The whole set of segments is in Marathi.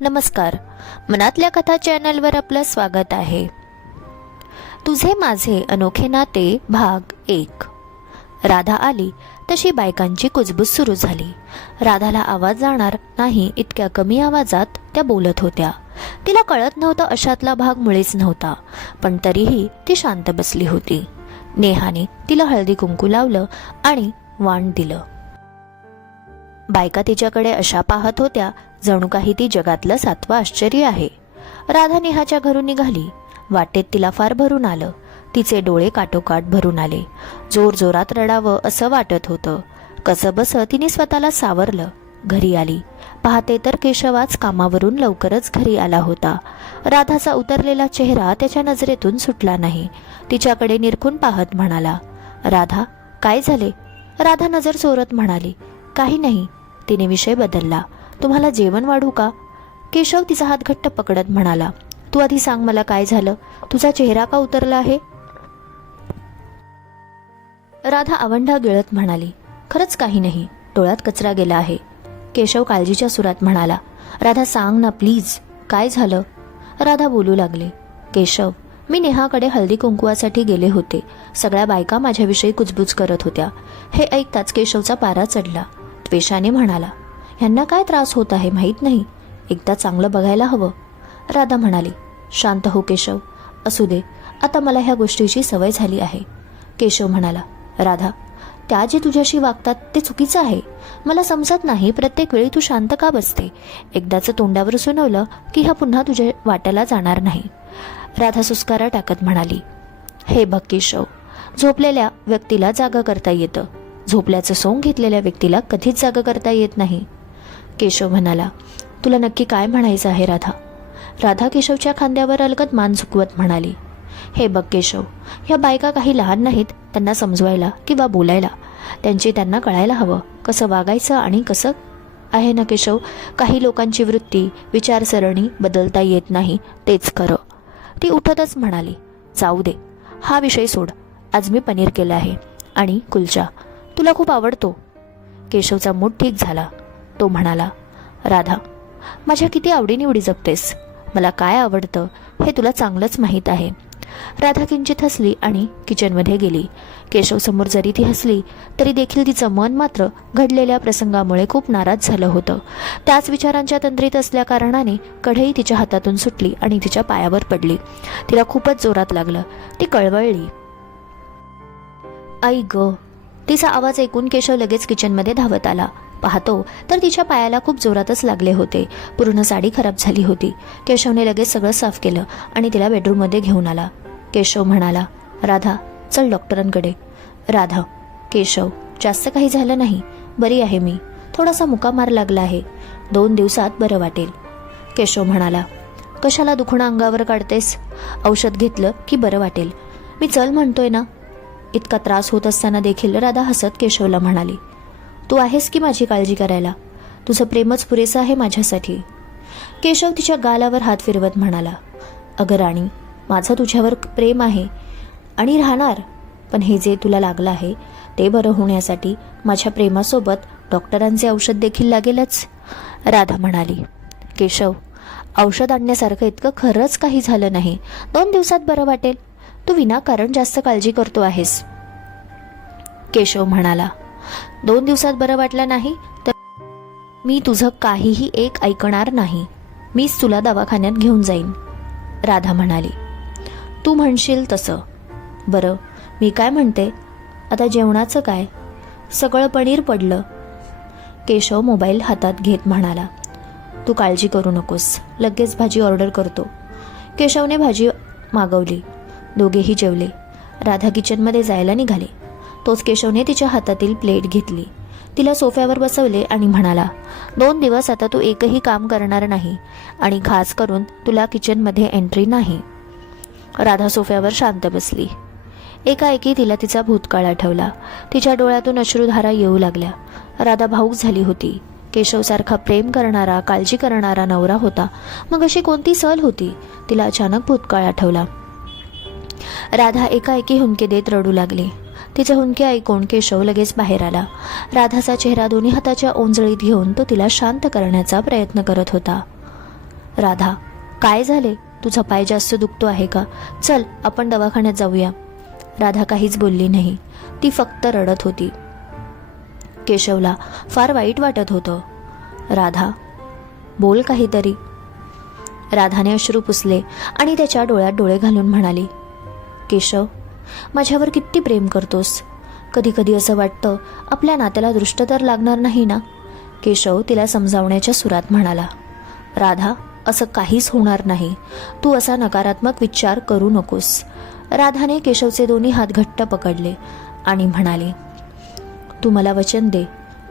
नमस्कार. मनातल्या कथा चॅनलवर आपलं स्वागत आहे. तुझे माझे अनोखे नाते भाग 1. राधा आली तशी बायकांची कुजबूज सुरू झाली. राधाला आवाज जाणार नाही इतक्या कमी आवाजात त्या बोलत होत्या. तिला कळत नव्हतं अशातला भाग मुळीच नव्हता, पण तरीही ती शांत बसली होती. नेहाने तिला हळदी कुंकू लावलं आणि वाण दिलं. बायका तिच्याकडे अशा पाहत होत्या जणू काही ती जगातलं 7वं आश्चर्य आहे. राधा नेहाच्या घरून निघाली. वाटेत तिला फार भरून आलं. तिचे डोळे काठोकाठ भरून आले. जोर जोरात रडावं असं वाटत होतं. कसंबस तिने स्वतःला सावरलं. घरी आली. पाहते तर केशवाच कामावरून लवकरच घरी आला होता. राधाचा उतरलेला चेहरा त्याच्या नजरेतून सुटला नाही. तिच्याकडे निरखून पाहत म्हणाला, राधा काय झाले? राधा नजर चोरत म्हणाली, काही नाही. तिने विषय बदलला. तुम्हाला जेवण वाढू का? केशव तिचा हात घट्ट पकडत म्हणाला, तू आधी सांग मला काय झालं? तुझा चेहरा का उतरला आहे? राधा आवंढा गिळत म्हणाली, खरंच काही नाही. डोळ्यात कचरा गेला आहे. केशव काळजीच्या सुरात म्हणाला, राधा सांग ना प्लीज, काय झालं? राधा बोलू लागले, केशव मी नेहाकडे हळदी कुंकुवासाठी गेले होते. सगळ्या बायका माझ्याविषयी कुजबूज करत होत्या. हे ऐकताच केशवचा पारा चढला. त्वेषाने म्हणाला, ह्यांना काय त्रास होत आहे माहीत नाही. एकदा चांगलं बघायला हवं. राधा म्हणाली, शांत हो केशव, असू दे, आता मला ह्या गोष्टीची सवय झाली आहे. केशव म्हणाला, राधा त्या जे तुझ्याशी वागतात ते चुकीचं आहे. मला समजत नाही प्रत्येक वेळी तू शांत का बसते. एकदाचं तोंडावर सुनवलं की हा पुन्हा तुझ्या वाट्याला जाणार नाही. राधा सुस्कारा टाकत म्हणाली, हे बघ केशव, झोपलेल्या व्यक्तीला जागा करता येतं. झोपल्याचं सोंग घेतलेल्या व्यक्तीला कधीच जागा करता येत नाही. केशव म्हणाला, तुला नक्की काय म्हणायचं आहे राधा? राधा केशवच्या खांद्यावर अलगद मान झुकवत म्हणाली, हे बघ केशव, ह्या बायका काही लहान नाहीत त्यांना समजवायला किंवा बोलायला. त्यांना कळायला हवं कसं वागायचं आणि कसं आहे ना केशव. काही लोकांची वृत्ती विचारसरणी बदलता येत नाही, तेच खरं. ती उठतच म्हणाली, जाऊ दे, हा विषय सोड. आज मी पनीर केलं आहे आणि कुलचा. तुला खूप आवडतो. केशवचा मूड ठीक झाला. तो म्हणाला, राधा माझ्या किती आवडीनिवडी जपतेस. मला काय आवडतं हे तुला चांगलंच माहीत आहे. राधा किंचित हसली आणि किचनमध्ये गेली. केशव समोर जरी ती हसली तरी देखील तिचं मन मात्र घडलेल्या प्रसंगामुळे खूप नाराज झालं होतं. त्याच विचारांच्या तंद्रीत असल्या कारणाने कढई तिच्या हातातून सुटली आणि तिच्या पायावर पडली. तिला खूपच जोरात लागलं. ती कळवळली. आई ग. तिचा आवाज ऐकून केशव लगेच किचनमध्ये धावत आला. पाहतो तर तिच्या पायाला खूप जोरातच लागले होते. पूर्ण साडी खराब झाली होती. केशवने लगेच सगळं साफ केलं आणि तिला बेडरूममध्ये घेऊन आला. केशव म्हणाला, राधा चल डॉक्टरांकडे. राधा, केशव जास्त काही झालं नाही, बरी आहे मी. थोडासा मुका मार लागला आहे. 2 दिवसात बरं वाटेल. केशव म्हणाला, कशाला दुखणं अंगावर काढतेस? औषध घेतलं की बरं वाटेल. मी चल म्हणतोय ना. इतका त्रास होत असताना देखील राधा हसत केशवला म्हणाली, तू आहेस की माझी काळजी करायला. तुझं प्रेमच पुरेसं आहे माझ्यासाठी. केशव तिच्या गालावर हात फिरवत म्हणाला, अगं राणी, माझं तुझ्यावर प्रेम आहे आणि राहणार. पण हे जे तुला लागलं आहे ते बरं होण्यासाठी माझ्या प्रेमासोबत डॉक्टरांचे औषध देखील लागेलच. राधा म्हणाली, केशव औषध आणण्यासारखं इतकं खरंच काही झालं नाही. 2 दिवसात बरं वाटेल. तू विनाकारण जास्त काळजी करतो आहेस. केशव म्हणाला, 2 दिवसात बरं वाटलं नाही तर मी तुझं काहीही एक ऐकणार नाही. मीच तुला दवाखान्यात घेऊन जाईन. राधा म्हणाली, तू म्हणशील तसं. बरं मी काय म्हणते, आता जेवणाचं काय? सगळं पनीर पडलं. केशव मोबाईल हातात घेत म्हणाला, तू काळजी करू नकोस, लगेच भाजी ऑर्डर करतो. केशवने भाजी मागवली. दोघेही जेवले. राधा किचनमध्ये जायला निघाले. तोच केशवने तिच्या हातातील प्लेट घेतली. तिला सोफ्यावर बसवले आणि म्हणाला, 2 दिवस आता तू एकही काम करणार नाही आणि खास करून तुला किचनमध्ये एंट्री नाही. राधा सोफ्यावर शांत बसली. एकाएकी तिला तिचा भूतकाळ आठवला. तिच्या डोळ्यातून अश्रुधारा येऊ लागल्या. राधा भावूक झाली होती. केशवसारखा प्रेम करणारा, काळजी करणारा नवरा होता, मग अशी कोणती सल होती? तिला अचानक भूतकाळ आठवला. राधा एकाएकी हुंके देत रडू लागली. तिचे हुंके ऐकून केशव लगेच बाहेर आला. राधाचा चेहरा दोन्ही हाताच्या ओंजळीत घेऊन तो तिला शांत करण्याचा प्रयत्न करत होता. राधा, काय झाले? तुझा पाय जास्त दुखतो आहे का? चल आपण दवाखान्यात जाऊया. राधा काहीच बोलली नाही. ती फक्त रडत होती. केशवला फार वाईट वाटत होतं. राधा, बोल काहीतरी. राधाने अश्रू पुसले आणि त्याच्या डोळ्यात डोळे घालून म्हणाली, केशव, माझ्यावर किती प्रेम करतोस. कधी कधी असं वाटतं आपल्या नात्याला दृष्ट तर लागणार नाही ना. केशव तिला समजावण्याच्या सुरात म्हणाला, राधा, असं काहीच होणार नाही. तू असा नकारात्मक विचार करू नकोस. राधाने केशवचे दोन्ही हात घट्ट पकडले आणि म्हणाली, तू मला वचन दे.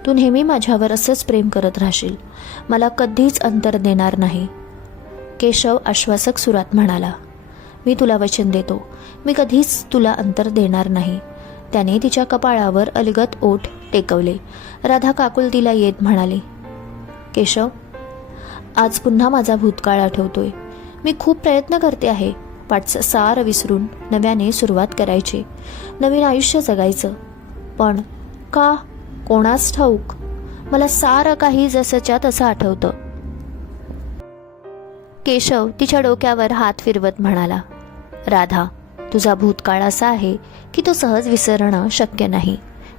तू नेहमी माझ्यावर असंच प्रेम करत राहशील. मला कधीच अंतर देणार नाही. केशव आश्वासक सुरात म्हणाला, मी तुला वचन देतो. मी कधीच तुला अंतर देणार नाही. त्याने तिच्या कपाळावर अलगद ओठ टेकवले. राधा काकुलतीला येत म्हणाली, केशव, आज पुन्हा माझा भूतकाळ आठवतोय. मी खूप प्रयत्न करते आहे पाठचं सार विसरून नव्याने सुरुवात करायची, नवीन आयुष्य जगायचं. पण का, कोणास ठाऊक, मला सारं काही जसंच्या तसं आठवतं. केशव तिच्या डोक्यावर हात फिरवत म्हणाला, राधा, तुझा भूतकाळ असा आहे की तो सहज विसरणं शक्य नाही.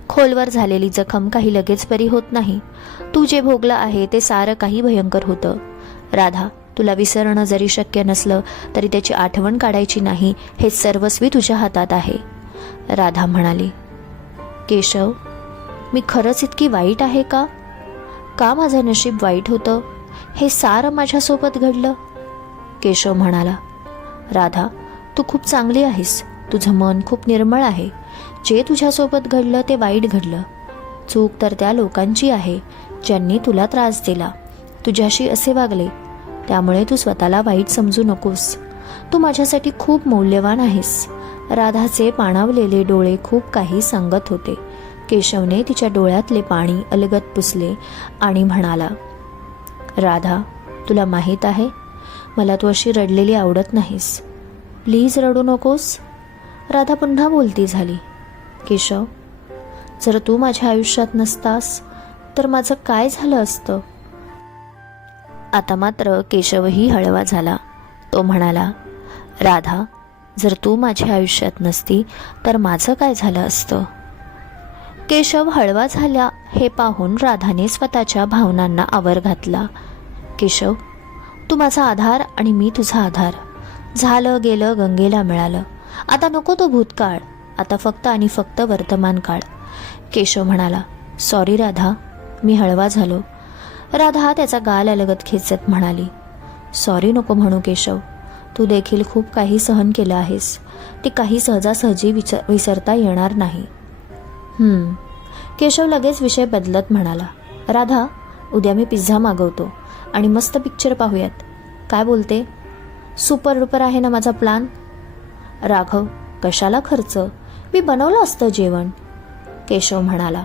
खोलवर झालेली जखम काही लगेच बरी होत नाही. तू जे भोगलं आहे ते सारं काही भयंकर होतं. राधा, तुला विसरणं जरी शक्य नसलं तरी त्याची आठवण काढायची नाही, हे सर्वस्वी तुझ्या हातात आहे. राधा म्हणाली, केशव, मी खरंच इतकी वाईट आहे का? का माझं नशीब वाईट होतं? हे सारं माझ्यासोबत घडलं? केशव म्हणाला, राधा, तू खूप चांगली आहेस. तुझं मन खूप निर्मळ आहे. जे तुझ्यासोबत घडलं ते वाईट घडलं. चूक तर त्या लोकांची आहे ज्यांनी तुला त्रास दिला, तुझ्याशी असे वागले. त्यामुळे तू स्वतःला वाईट समजू नकोस. तू माझ्यासाठी खूप मौल्यवान आहेस. राधाचे पाणावलेले डोळे खूप काही सांगत होते. केशवने तिच्या डोळ्यातले पाणी अलगद पुसले आणि म्हणाला, राधा, तुला माहीत आहे, मला तू अशी रडलेली आवडत नाहीस. प्लीज रडू नकोस. राधा पुन्हा बोलती झाली, केशव, जर तू माझ्या आयुष्यात नसतास तर माझं काय झालं असतं? आता मात्र केशवही हळवा झाला. तो म्हणाला, राधा, जर तू माझ्या आयुष्यात नसती तर माझं काय झालं असतं? केशव हळवा झाला हे पाहून राधाने स्वतःच्या भावनांना आवर घातला. केशव, तू माझा आधार आणि मी तुझा आधार. झालं गेलं गंगेला मिळालं. आता नको तो भूतकाळ. आता फक्त आणि फक्त वर्तमान काळ. केशव म्हणाला, सॉरी राधा, मी हळवा झालो. राधा त्याचा गाल अलगद खेचत म्हणाली, सॉरी नको म्हणू केशव. तू देखील खूप काही सहन केलं आहेस. ते काही सहजासहजी विसरता येणार नाही. केशव लगेच विषय बदलत म्हणाला, राधा, उद्या मी पिझ्झा मागवतो आणि मस्त पिक्चर पाहूयात. काय बोलते? सुपर डुपर आहे ना माझा प्लान? राघव, कशाला खर्च? मी बनवलं असतं जेवण. केशव म्हणाला,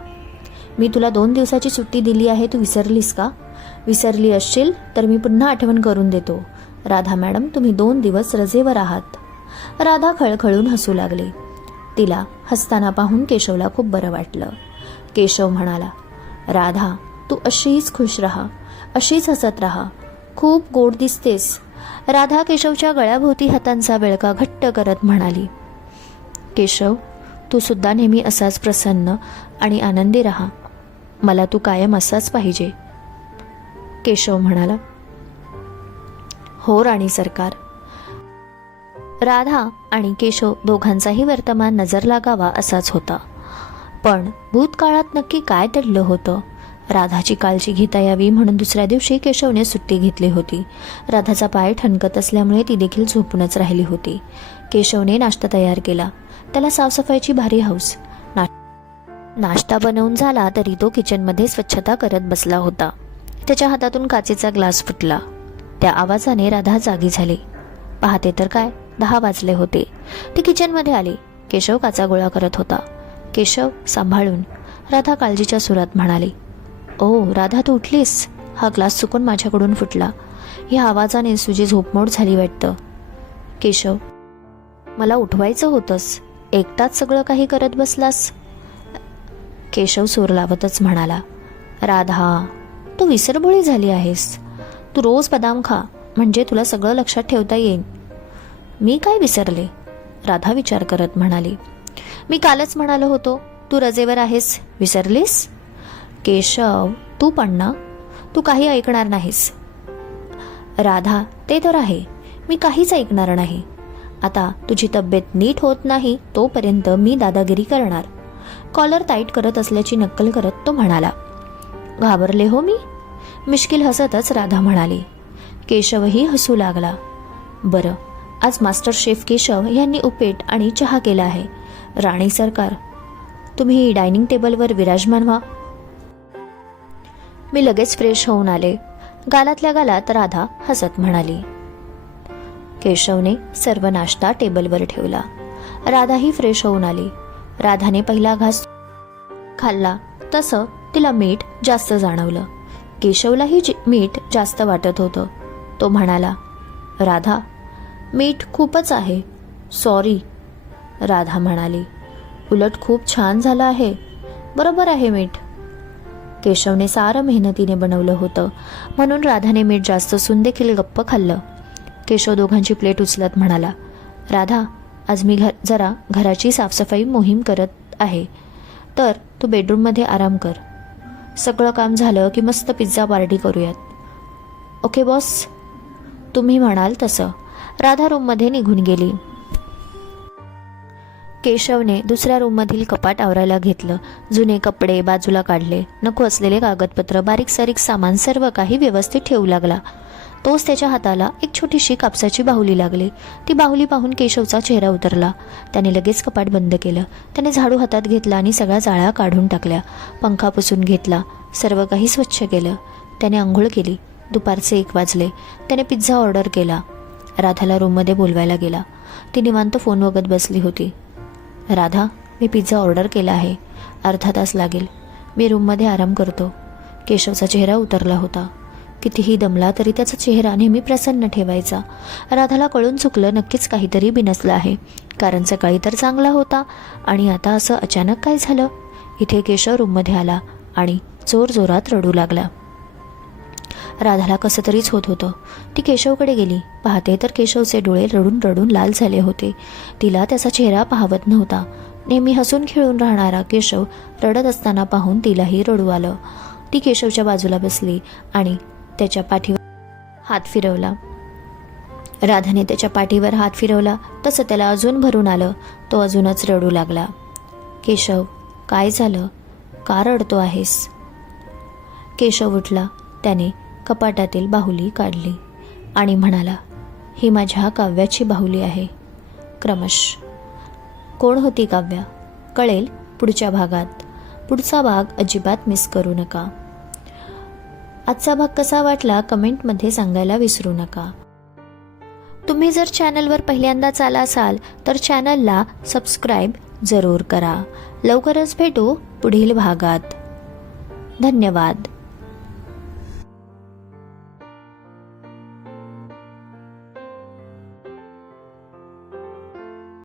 मी तुला 2 दिवसाची सुट्टी दिली आहे, तू विसरलीस का? विसरली असशील तर मी पुन्हा आठवण करून देतो. राधा मॅडम, तुम्ही 2 दिवस रजेवर आहात. राधा खळखळून हसू लागली. तिला हसताना पाहून केशवला खूप बरं वाटलं. केशव म्हणाला, राधा, तू अशीच खुश राहा, अशीच हसत राहा. खूप गोड दिसतेस. राधा केशवच्या गळ्याभोवती हातांचा विळका घट्ट करत म्हणाली, केशव, तू सुद्धा नेहमी असाच प्रसन्न आणि आनंदी राहा. मला तू कायम असाच पाहिजे. केशव म्हणाला, हो राणी सरकार. राधा आणि केशव दोघांचाही वर्तमान नजर लागावा असाच होता. पण भूतकाळात नक्की काय दडलं होतं? राधाची काळजी घेता यावी म्हणून दुसऱ्या दिवशी केशवने सुट्टी घेतली होती. राधाचा पाय ठणकत असल्यामुळे ती देखील झोपूनच राहिली होती. केशवने नाश्ता तयार केला. त्याला साफसफाईची भारी हौस. नाश्ता बनवून झाला तरी तो किचनमध्ये स्वच्छता करत बसला होता. त्याच्या हातातून काचेचा ग्लास फुटला. त्या आवाजाने राधा जागी झाली. पाहते तर काय, 10 वाजले होते. ती किचनमध्ये आली. केशव काचा गोळा करत होता. केशव, सांभाळून, राधा काळजीच्या सुरात म्हणाली. ओ राधा, तू उठलीस? हा ग्लास चुकून माझ्याकडून फुटला. या आवाजाने तुझी झोपमोड झाली वाटतं. केशव, मला उठवायचं होतंस, एकटाच सगळं काही करत बसलास. केशव सूर लावतच म्हणाला, राधा, तू विसरभोळी झाली आहेस. तू रोज बदाम खा, म्हणजे तुला सगळं लक्षात ठेवता येईल. मी काय विसरले? राधा विचार करत म्हणाली. मी कालच म्हणालो होतो तू रजेवर आहेस, विसरलीस? केशव, तू पण ना, तू काही ऐकणार नाहीस. राधा, ते तर आहे, मी काहीच ऐकणार नाही. आता तुझी तब्येत नीट होत नाही तोपर्यंत मी दादागिरी करणार. कॉलर टाईट करत असल्याची नक्कल करत तो म्हणाला. घाबरले हो मी? मिश्किल हसतच राधा म्हणाली. केशवही हसू लागला. बरं, आज मास्टर शेफ केशव यांनी उपीट आणि चहा केला आहे. राणी सरकार, तुम्ही डायनिंग टेबलवर विराजमान व्हा. मी लगेच फ्रेश होऊन आले. गालातल्या गालात राधा हसत म्हणाली. केशवने सर्व नाश्ता टेबलवर ठेवला. राधाही फ्रेश होऊन आली. राधाने पहिला घास खाल्ला तसं तिला मीठ जास्त जाणवलं. केशवलाही मीठ जास्त वाटत होतं. तो म्हणाला, राधा, मीठ खूपच आहे. सॉरी. राधा म्हणाली, उलट खूप छान झालं आहे. बरोबर आहे मीठ. केशवने सारं मेहनतीने बनवलं होतं म्हणून राधाने मीठ जास्त असून देखील गप्प खाल्लं. केशव दोघांची प्लेट उचलत म्हणाला, राधा, आज मी जरा घराची साफसफाई मोहीम करत आहे, तर तू बेडरूममध्ये आराम कर. सगळं काम झालं की मस्त पिझ्झा पार्टी करूयात. Okay boss? तुम्ही म्हणाल तसं. राधा रूममध्ये निघून गेली. केशवने दुसऱ्या रूममधील कपाट आवरायला घेतलं. जुने कपडे बाजूला काढले. नको असलेले कागदपत्र, बारीक सारीक सामान सर्व काही व्यवस्थित ठेवू लागला. तोच त्याच्या हाताला एक छोटीशी कापसाची बाहुली लागली. ती बाहुली पाहून केशवचा चेहरा उतरला. त्याने लगेच कपाट बंद केलं. त्याने झाडू हातात घेतला आणि सगळ्या जाळ्या काढून टाकल्या. पंखा पुसून घेतला. सर्व काही स्वच्छ केलं. त्याने आंघोळ केली. दुपारचे 1 वाजले. त्याने पिझ्झा ऑर्डर केला. राधाला रूममध्ये बोलवायला गेला. ती निवांत फोन बघत बसली होती. राधा, मी पिझ्झा ऑर्डर केला आहे. अर्धा तास लागेल. मी रूममध्ये आराम करतो. केशवचा चेहरा उतरला होता. कितीही दमला तरी त्याचा चेहरा नेहमी प्रसन्न ठेवायचा. राधाला कळून चुकलं, नक्कीच काहीतरी बिनसलं आहे. कारण सकाळी तर चांगला होता आणि आता असं अचानक काय झालं? इथे केशव रूममध्ये आला आणि जोरजोरात रडू लागला. राधाला कसं तरीच होत होतं. ती केशवकडे गेली. पाहते तर केशवचे डोळे रडून रडून लाल झाले होते. तिला त्याचा चेहरा पाहवत नव्हता. नेहमी हसून खेळून राहणारा केशव रडत असताना पाहून तिलाही रडू आलं. ती केशवच्या बाजूला बसली आणि त्याच्या पाठीवर हात फिरवला. राधाने त्याच्या पाठीवर हात फिरवला तसं त्याला अजून भरून आलं. तो अजूनच रडू लागला. केशव, काय झालं? का रडतो आहेस? केशव उठला. त्याने कपाटातील बाहुली काढली आणि म्हणाला, ही माझ्या काव्याची बाहुली आहे. क्रमश. कोण होती काव्या? कळेल पुढच्या भागात. पुढचा भाग अजिबात मिस करू नका. आजचा भाग कसा वाटला कमेंटमध्ये सांगायला विसरू नका. तुम्ही जर चॅनलवर पहिल्यांदाच आला असाल तर चॅनलला सबस्क्राईब जरूर करा. लवकरच भेटू पुढील भागात. धन्यवाद.